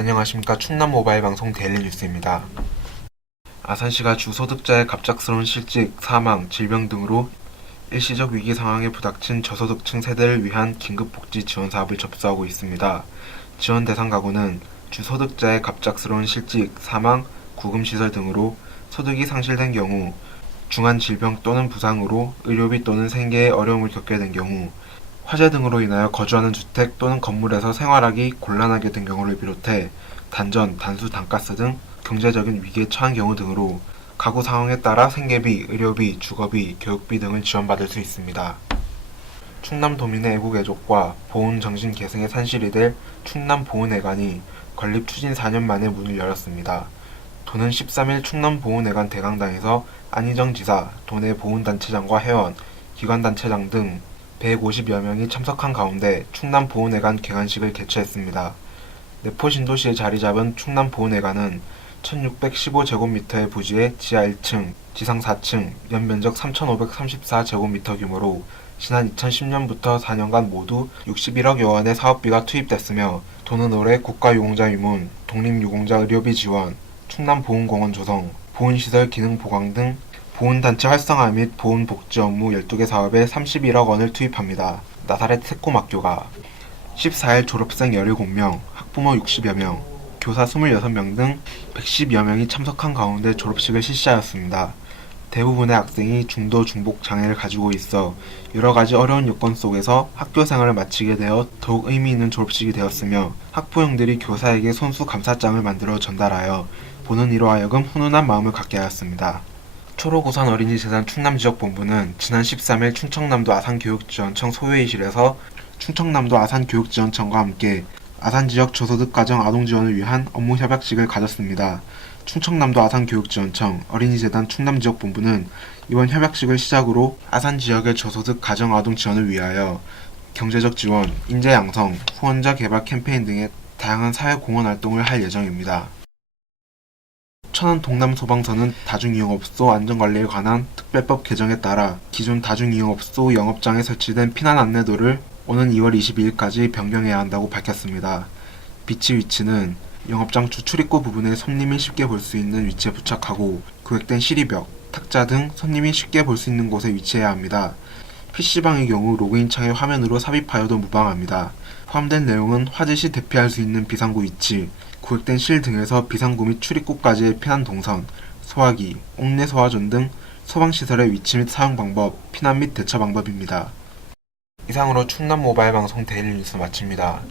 안녕하십니까. 충남 모바일 방송 데일리 뉴스입니다. 아산시가 주소득자의 갑작스러운 실직, 사망, 질병 등으로 일시적 위기 상황에 부닥친 저소득층 세대를 위한 긴급복지 지원 사업을 접수하고 있습니다. 지원 대상 가구는 주소득자의 갑작스러운 실직, 사망, 구금시설 등으로 소득이 상실된 경우, 중한 질병 또는 부상으로 의료비 또는 생계에 어려움을 겪게 된 경우, 화재 등으로 인하여 거주하는 주택 또는 건물에서 생활하기 곤란하게 된 경우를 비롯해 단전, 단수, 단가스 등 경제적인 위기에 처한 경우 등으로 가구 상황에 따라 생계비, 의료비, 주거비, 교육비 등을 지원받을 수 있습니다. 충남도민의 애국애족과 보훈정신 계승에 산실이 될 충남보훈회관이 건립 추진 4년 만에 문을 열었습니다. 도는 13일 충남보훈회관 대강당에서 안희정 지사, 도내 보훈단체장과 회원, 기관단체장 등 150여 명이 참석한 가운데 충남보훈회관 개관식을 개최했습니다. 내포 신도시에 자리 잡은 충남보훈회관은 1615제곱미터의 부지에 지하 1층, 지상 4층, 연면적 3534제곱미터 규모로 지난 2010년부터 4년간 모두 61억여 원의 사업비가 투입됐으며 도는 올해 국가유공자 유문, 독립유공자 의료비 지원, 충남보훈공원 조성, 보훈시설 기능 보강 등 보훈단체 활성화 및 보훈복지 업무 12개 사업에 31억 원을 투입합니다. 나사렛 새콤학교가 14일 졸업생 17명, 학부모 60여 명, 교사 26명 등 110여 명이 참석한 가운데 졸업식을 실시하였습니다. 대부분의 학생이 중도 중복 장애를 가지고 있어 여러 가지 어려운 요건 속에서 학교 생활을 마치게 되어 더욱 의미 있는 졸업식이 되었으며 학부형들이 교사에게 손수 감사장을 만들어 전달하여 보는 이로 하여금 훈훈한 마음을 갖게 하였습니다. 초록우산 어린이재단 충남지역본부는 지난 13일 충청남도 아산교육지원청 소회의실에서 충청남도 아산교육지원청과 함께 아산지역 저소득 가정 아동 지원을 위한 업무 협약식을 가졌습니다. 충청남도 아산교육지원청 어린이재단 충남지역본부는 이번 협약식을 시작으로 아산지역의 저소득 가정 아동 지원을 위하여 경제적 지원, 인재 양성, 후원자 개발 캠페인 등의 다양한 사회 공헌 활동을 할 예정입니다. 천안 동남소방서는 다중이용업소 안전관리에 관한 특별법 개정에 따라 기존 다중이용업소 영업장에 설치된 피난 안내도를 오는 2월 22일까지 변경해야 한다고 밝혔습니다. 비치 위치는 영업장 주 출입구 부분에 손님이 쉽게 볼 수 있는 위치에 부착하고 구획된 시리벽, 탁자 등 손님이 쉽게 볼 수 있는 곳에 위치해야 합니다. PC방의 경우 로그인 창의 화면으로 삽입하여도 무방합니다. 포함된 내용은 화재 시 대피할 수 있는 비상구 위치, 구획된 실 등에서 비상구 및 출입구까지의 피난 동선, 소화기, 옥내 소화전 등 소방시설의 위치 및 사용 방법, 피난 및 대처 방법입니다. 이상으로 충남 모바일 방송 데일리 뉴스 마칩니다.